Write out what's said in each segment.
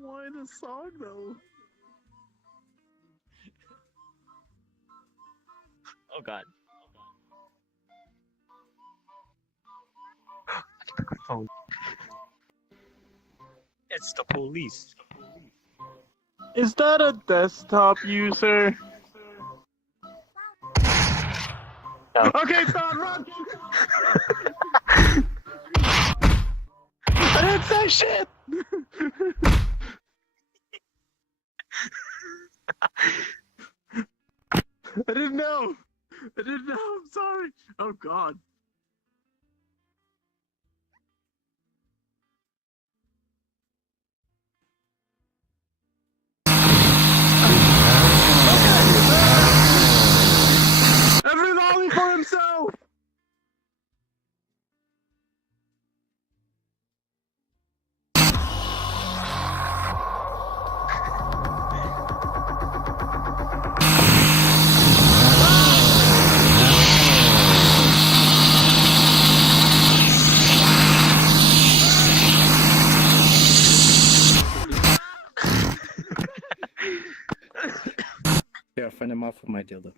Why the song though? Oh god. Phone. It's the police. Is that a desktop user? No. Okay, Todd, run! I didn't say shit! I didn't know! I didn't know, I'm sorry! Oh god. Every Loli for himself! Yeah, find him off with my dildo.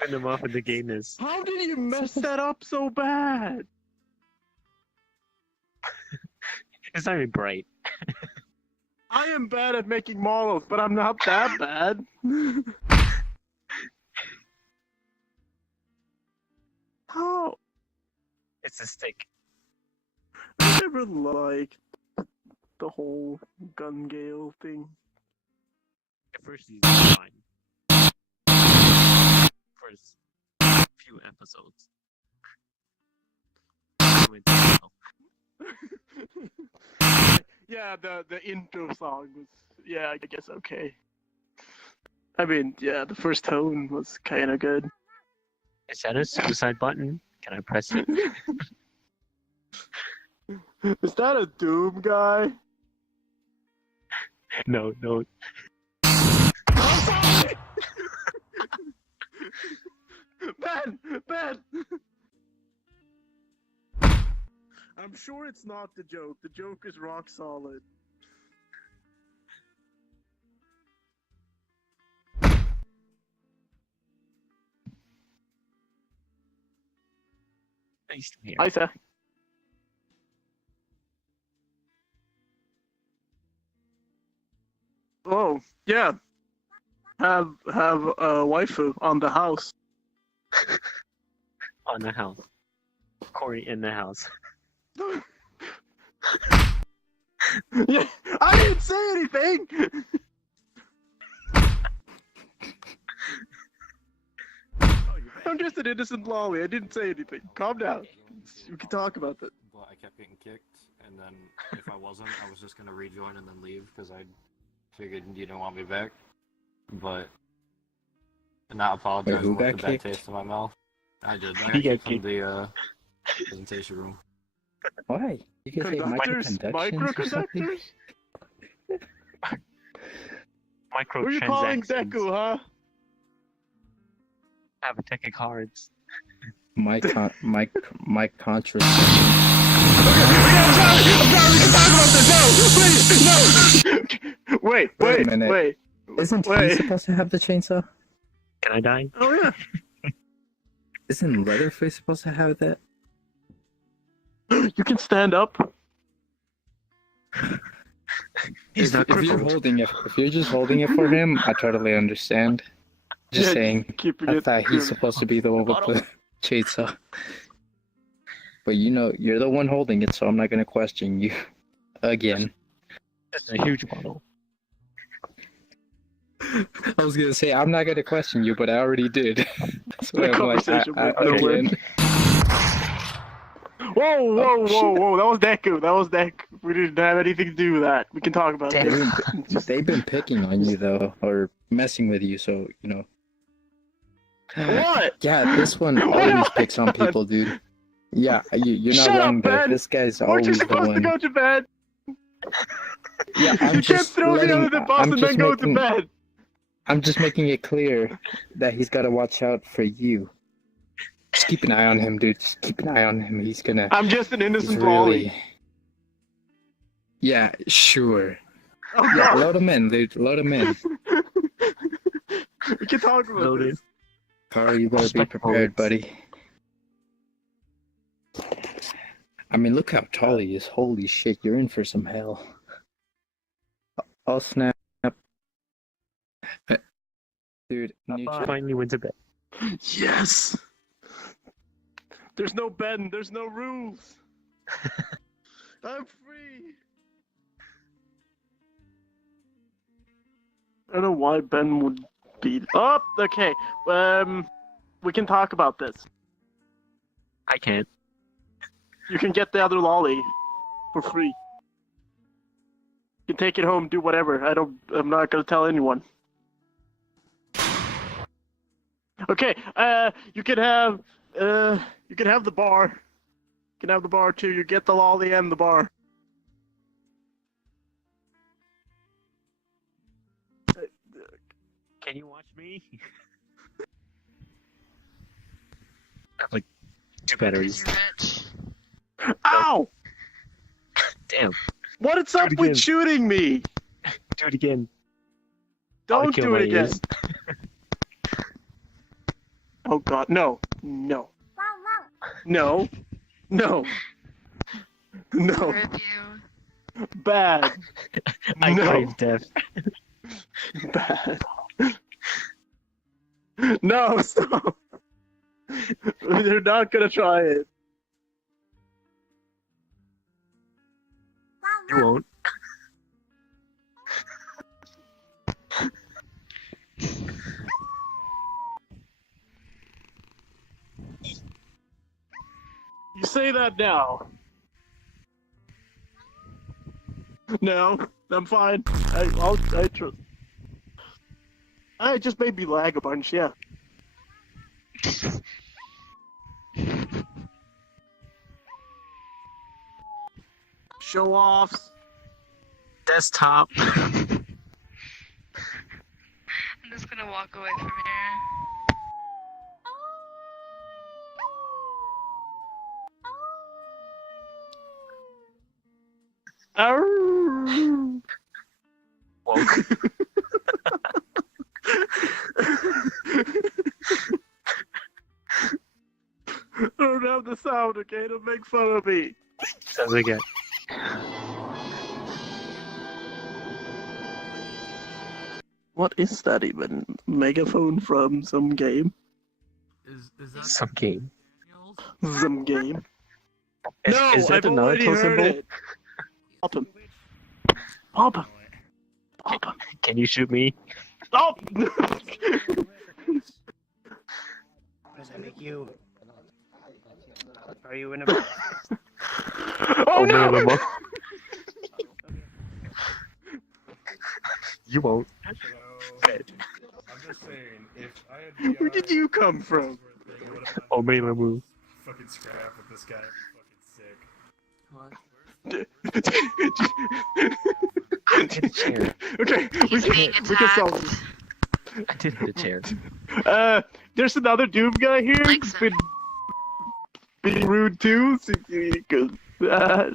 Turn them off with the gayness. How did you mess that up so bad? It's not even bright. I am bad at making models, but I'm not that bad. How? It's a stick. I never liked the whole gun gale thing. The first season was fine. First few episodes. Yeah, the intro song was, yeah, I guess okay. I mean, yeah, the first tone was kind of good. Is that a suicide button? Can I press it? Is that a Doomguy? No, no. I'm sorry! Ben! I'm sure it's not the joke. The joke is rock solid. Nice to hear. Hi, sir. Oh, yeah. Have a waifu on the house. On the house. Corey in the house. Yeah, I didn't say anything. I'm just an innocent Loli. I didn't say anything. Calm down. We can talk about that. But I kept getting kicked, and then if I wasn't, I was just gonna rejoin and then leave because I figured you didn't want me back. But not apologize who with the got bad kicked? taste in my mouth. I did. I He got got kicked from the presentation room. Why? You can say Conductors? microconductions or something? Microconductors? Who are you calling Microtransactions. Deku, huh? Have a deck of cards. My contra. Okay, I'm sorry, we can talk about this. No, please, no. Wait Wait a a minute. minute. Isn't he Wait. supposed to have the chainsaw? Can I die? Oh yeah. Isn't Leatherface supposed to have that? You can stand up. He's not If you're crippled. holding it, if you're just holding it for him, I totally understand. Just Yeah, saying, keeping I it thought he's supposed to be the one with the chainsaw. But you know, you're the one holding it, so I'm not gonna question you again. That's a huge model. I was gonna say I'm not gonna question you, but I already did. That's The why I'm like, conversation went nowhere. again. Whoa, whoa, Oh, whoa, shit. whoa! That was Deku. That was Deku. We didn't have anything to do with that. We can talk about They've it. been, they've been picking on you though, or messing with you, so you know. What? Yeah, this one What always have I picks on done? people, dude. Yeah, you're not Shut up, wrong there. Ben. This guy's Weren't you always the supposed to one. go to bed? Yeah, You I'm can't just throw me letting- under the bus I'm and just then go making- to bed. I'm just making it clear that he's got to watch out for you. Just keep an eye on him, dude. Just keep an eye on him. He's gonna. I'm just an He's innocent really. Loli. Yeah, sure. Oh Yeah, god. load them in, dude. Load them in. We can talk about Loaded. this. Carl, you better be Respect prepared, bullets. buddy. I mean, look how tall he is. Holy shit, you're in for some hell. I'll snap. Dude, new chat. Finally went to bed. Yes. There's no Ben. There's no rules. I'm free. I don't know why Ben would be. Oh, okay. We can talk about this. I can't. You can get the other lolly for free. You can take it home, do whatever. I'm not gonna tell anyone. Okay. You can have the bar. You can have the bar too. You get the lolly and the bar. Can you watch me? I have like 2 batteries. You're rich. Ow! Damn. What is up Do it with again. shooting me? Do it again. Don't kill do my it again. ears. Oh god, no. No. No. No. No. Review. Bad. I No. crave death. Bad. No, stop. They're not gonna try it. You won't. You say that now. No, I'm fine. I trust. I just made me lag a bunch, yeah. Show offs. Desktop. I'm just gonna walk away from here. Arrgh. Woke. I don't have the sound, okay? Don't make fun of me. Sounds like it. What is that even? Megaphone from some game? Is that Some game. Some game? Is, No, is that I've the already Naruto heard symbol? it. Pop him. Pop him. Pop him. Can you shoot me? Oh! What does that make you? Are you in a? Oh no! man, I'm You won't. I'm just saying, if I had Where did you come from? Oh, Melamu. fucking scrap with this guy, I'd be fucking sick. I did a chair. Okay, He's being we can solve this. attacked. I did hit a chair. There's another Doomguy here. Likes He's been being rude too. So you could, Oh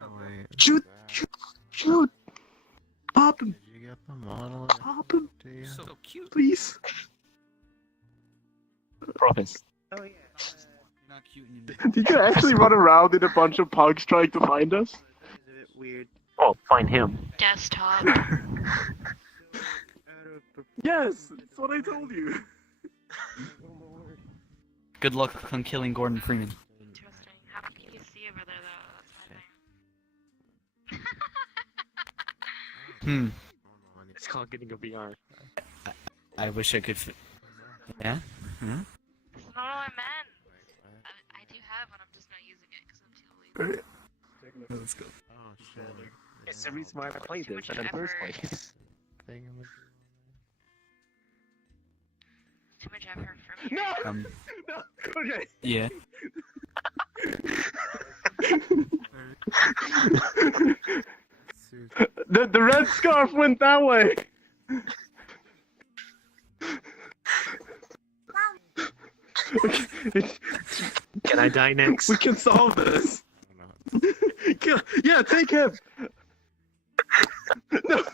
wait. shoot, shoot, shoot. Pop him, Did you get the model? pop him, Do you? So cute. please. Promise. Oh yeah. You're not cute and you Did you actually run around in a bunch of pugs trying to find us? It's a bit weird. Oh, find him. Desktop. Yes, that's what I told you. Good luck on killing Gordon Freeman. Interesting. How can you see over there though? That's my thing. Hmm. It's called getting a VR. I wish I could. Yeah. Hmm. That's not what I meant. I do have one. I'm just not using it because I'm too lazy. Let's go. Oh shit. It's the reason why I played Too this much in the first effort. place. Too much effort from you. No, Um. no. Okay. Yeah. The red scarf went that way. Can I die next? We can solve this. Kill Yeah, take him. No,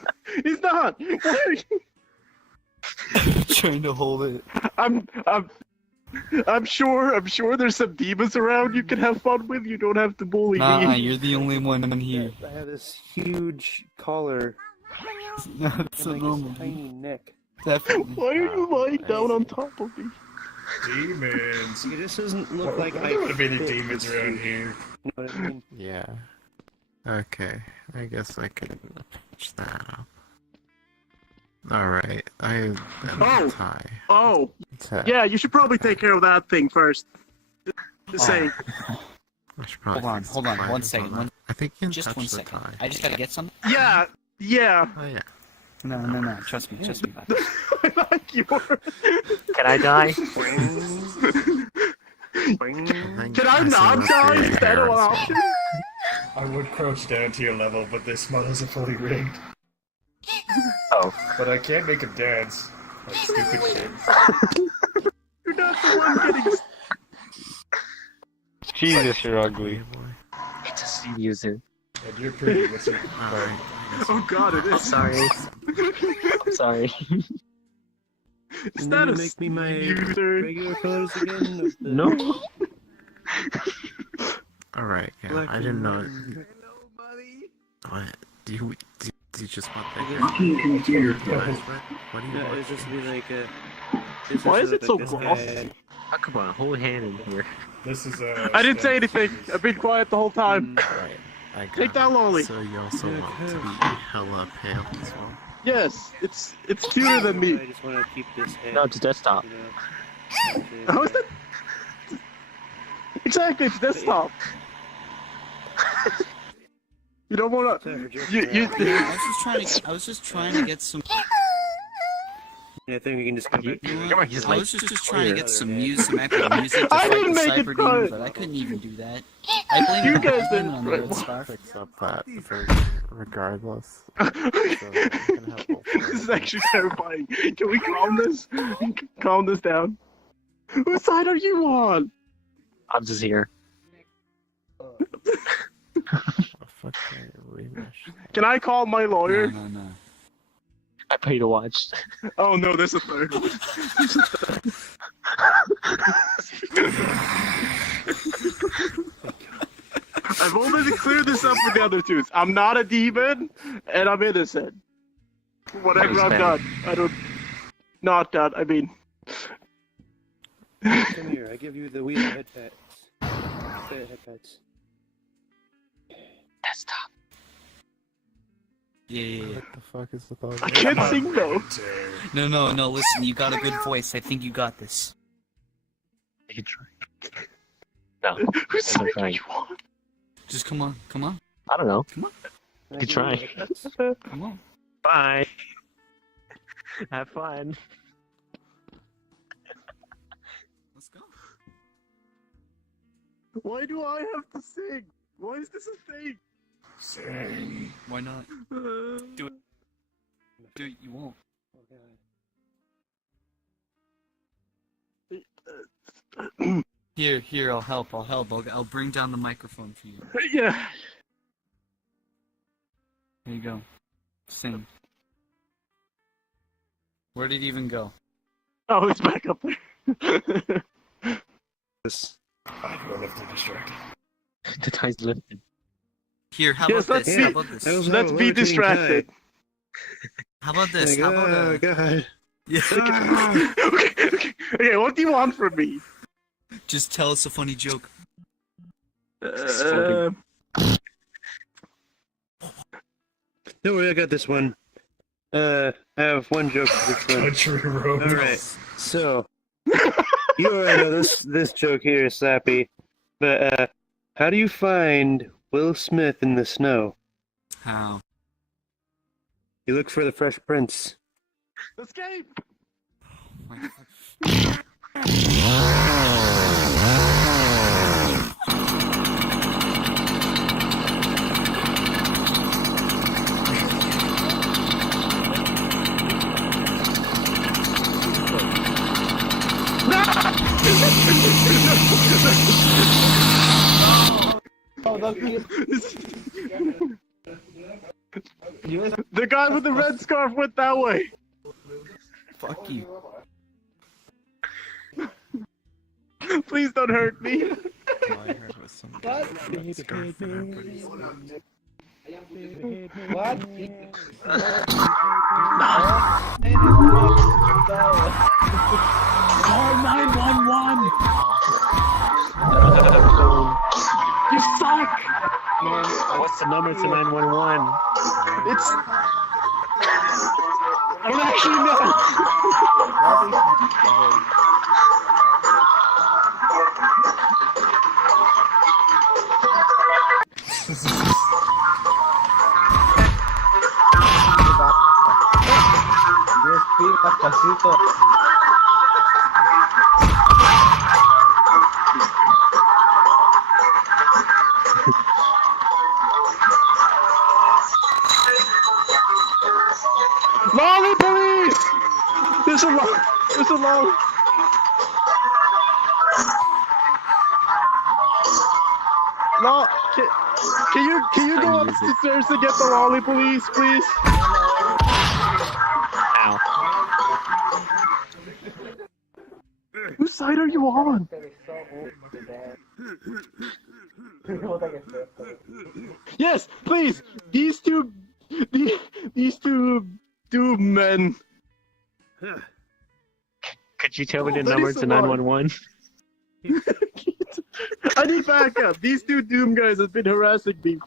he's not. Why are you... Trying to hold it. I'm sure there's some demons around you can have fun with. You don't have to bully Nah, me. you're the only one in here. I have this huge collar No, it's so and like normal. this tiny neck. Definitely. Why are you lying down on top of me? Demons. See, this doesn't look What like would I have been the fit demons this around suit. here? You know what I mean? Yeah. Okay. I guess I can patch that up. Alright. I Oh. tie. Oh, Tie. yeah, you should probably take care of that thing first. Just saying. I should probably Hold on, fix hold the on, one wires second, that. one- I think you can Just touch 1 the second. tie. I just gotta get some. Yeah. Oh yeah. No. Trust me. I like you. Can I die? Can I not die? Is that an option? I would crouch down to your level, but this mod isn't fully rigged. Oh. But I can't make him dance. Like stupid shit. You're not the one getting... Jesus, you're ugly. It's a C user. And you're pretty. What's your Alright. Oh god, it I'm is. sorry. I'm sorry. Is And that then a you make me my user? regular colors again? Of the No. Alright, yeah. black I and didn't know. white and- What? Do you just want that? Yeah. What do you Yeah, want? it's just to be like a... Why is it so this glossy? guy. Oh, come on, whole hand in here. This is I didn't say anything. I've been quiet the whole time. Right. I got Take that, Loli. So you also Yeah, want to be hella pale as well. Yes, it's cuter than I me. just want to keep this head. No, it's desktop. You know. How is that? Exactly, it's desktop. You don't wanna. You. I was just trying to get some. I think we can just go back. Come on, he's I like was just trying to get some actual music to I fight didn't the make it cyber demons, fun. but I couldn't even do that. I blame You it guys on didn't- on the red scarf. Fix up that regardless. This is actually terrifying. Can we calm this? Calm this down. Whose side are you on? I'm just here. Can I call my lawyer? No. I pay to watch. Oh no, there's a third. I've already cleared this up with the other two. I'm not a demon, and I'm innocent. Whatever I've done, I don't. Not done. I mean. Come here, I give you the wheel head pats. Head pats. Desktop. Yeah. What the fuck is with all I can't sing though. No. Listen, you got a good voice. I think you got this. You can try. No. Whose I'm side are trying. you on? Just come on. I don't know. Come on. You can try. Come on. Bye. Have fun. Let's go. Why do I have to sing? Why is this a thing? Sing. Why not? Do it. You won't. Here, I'll help. I'll bring down the microphone for you. Yeah. Here you go. Sing. Where did it even go? Oh, it's back up there. I don't have to distract. The tie's lifted. Here, how Yes, about this? let's How be- about this? Let's be distracted. How about this? How about Oh god. Yeah. Okay, what do you want from me? Just tell us a funny joke. Don't worry, I got this one. I have one joke for this one. Country road. Alright, so you already know this joke here is sappy, but how do you find Will Smith in the snow? How? You look for the Fresh Prince. Escape! Oh, that's The guy with the red scarf went that way. Fuck you. Please don't hurt me. All I heard was some guy with a red scarf, and I'm pretty sure. What? Call 911! You fuck! What's the number to 911? It's. I don't actually know. Loli, police! There's a lot. There's a lot. No, can you go upstairs to get the Loli police, please? Ow. Whose side are you on? Yes, please. These two Doom men. Could you tell me the What number is to the one? 911? I need backup. These two Doom guys have been harassing me.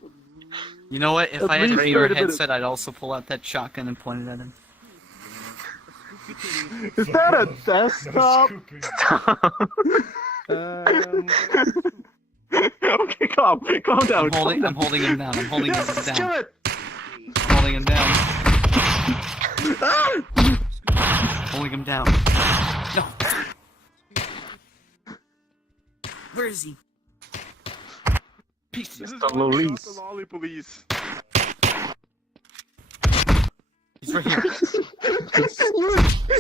You know what? If At I had a least VR 30 minutes. headset, I'd also pull out that shotgun and point it at him. Is that a desktop? Okay, calm down. I'm holding him down. I'm holding him Yes, down. kill it. I'm holding him down. Ah! Holding him down. No. Where is he? This is The why we got Lolis. the Loli police. He's right here.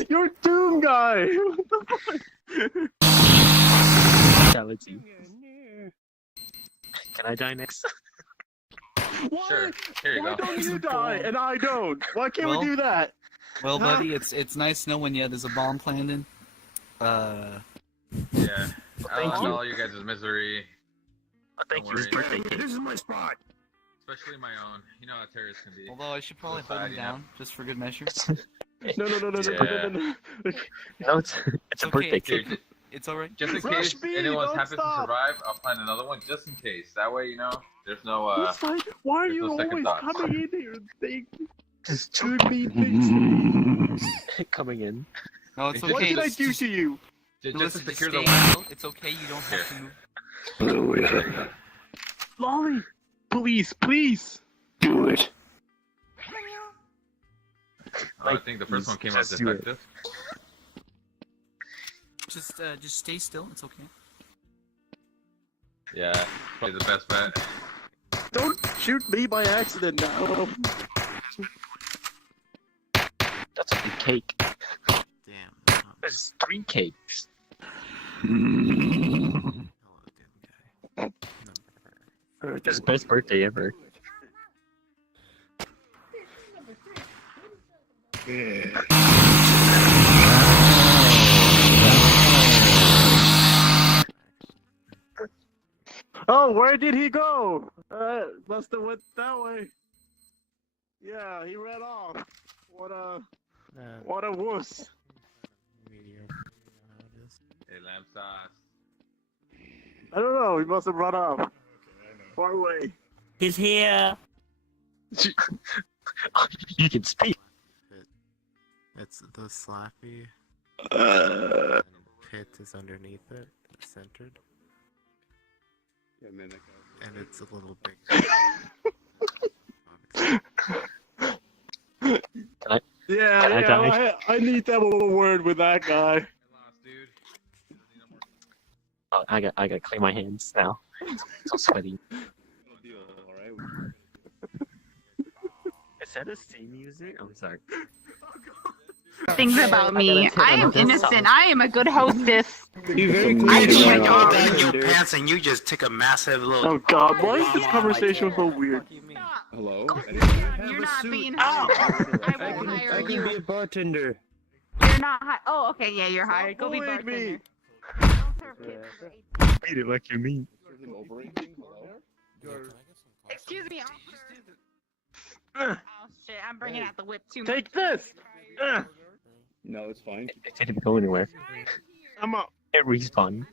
You're Doom guy. What the fuck? Fatality. Can I die next? Why? Sure. Here you Why go. don't you die and I don't? Why can't Well, we do that? Well, buddy, it's nice to know when there's a bomb planted. Yeah. Thank I'll you. all you guys' misery, Oh, thank Don't you. worry. Birthday cake. This is my spot. especially my own. You know how terrorists can be. Although I should probably hold him Society, down, just for good measure. No. No, it's a It's okay, birthday it's cake. okay. It's alright. Just in Rush case me, anyone don't happens stop. to survive, I'll plan another one just in case. That way, you know, there's no It's like, why are there's you no second always thoughts. coming in here and saying Just good mean things? coming in. No, it's What What okay. did I do to you? just Listen, to just secure the stay win. still. It's okay, you don't have to move. Loli, please. Do it. I think the first one came out Just do it. defective. Just stay still, it's okay. Yeah, probably the best bet. Don't shoot me by accident now. That's a big cake. Damn. There's 3 cakes. Hello, Doomguy. It's the best birthday ever. Oh, where did he go? Must have went that way. Yeah, he ran off. What a wuss. Hey, lamb sauce. I don't know. He must have run off. Far away. He's here! You can speak. It's the slappy. And pit is underneath it, centered. And it's a little big. Yeah, I need to have a little word with that guy. Get lost, dude. Oh, I gotta clean my hands now. So sweaty. Is that a C music? I'm sorry. things about me. I am innocent. I am a good hostess. You very I clearly do my are job. a your bartender. pants and you just take a massive little. Oh god, why is this conversation so weird? Hello? You're not being I I will hire can you. be a bartender. You're not hired. Oh, okay, yeah, you're hired. Go be bullying me. bartender. Eat it like you mean. Excuse me. Oh shit, I'm bringing out the whip too much. Take this! No, it's fine. It didn't go anywhere. I'm up. It respawned.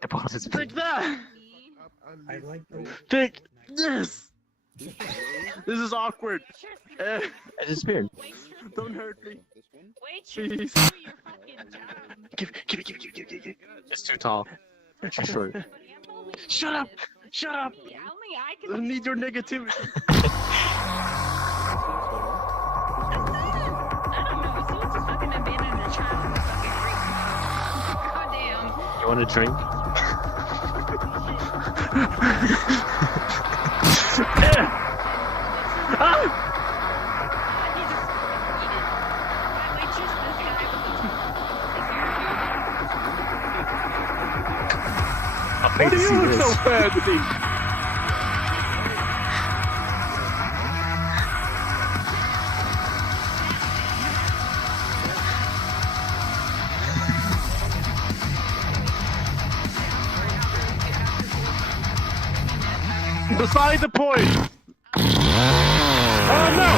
Deposits. Take that! I like the. Take this! This is awkward. I disappeared. Don't hurt me. Wait, Please. do your fucking job. Give it. It's too tall. Too short. Shut up! Shut up! Only I I can. need your negativity. I don't know. So it's a fucking abandoned child. Fucking freak. Goddamn. You want a drink? Why do you look so bad with these? Beside the point! Oh no!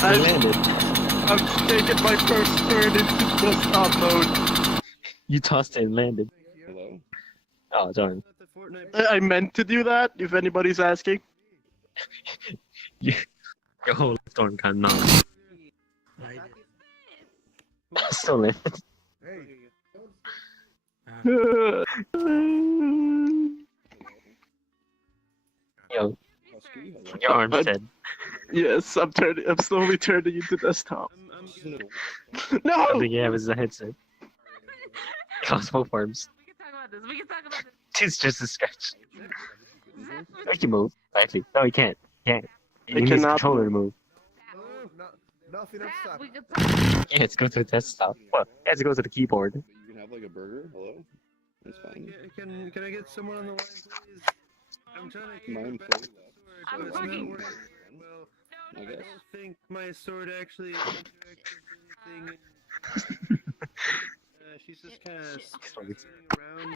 I landed. I've taken my first turn into desktop mode. You tossed it and landed. Hello? Oh, darn. I meant to do that, if anybody's asking. Your whole left arm kind of knocked. Still landed. Yo, your arm's dead. Yes, I'm slowly turning into desktop. The No! only thing you have is a headset. It costs both arms. We can talk about this. We can talk about this. It's just a scratch. Make you move. Actually, no, he can't. He can't. He needs cannot the controller to move. Nothing Pat, we could Yeah, let's go to the desktop. Well, he has to go to the keyboard. You can have like a burger? Hello? It's fine. Can I get someone on the line, please? I'm trying to keep Mine my plays. I'm it's not fucking- working. Well, I I guess. don't think my sword actually interacts with anything. She's just kind of Sorry. around.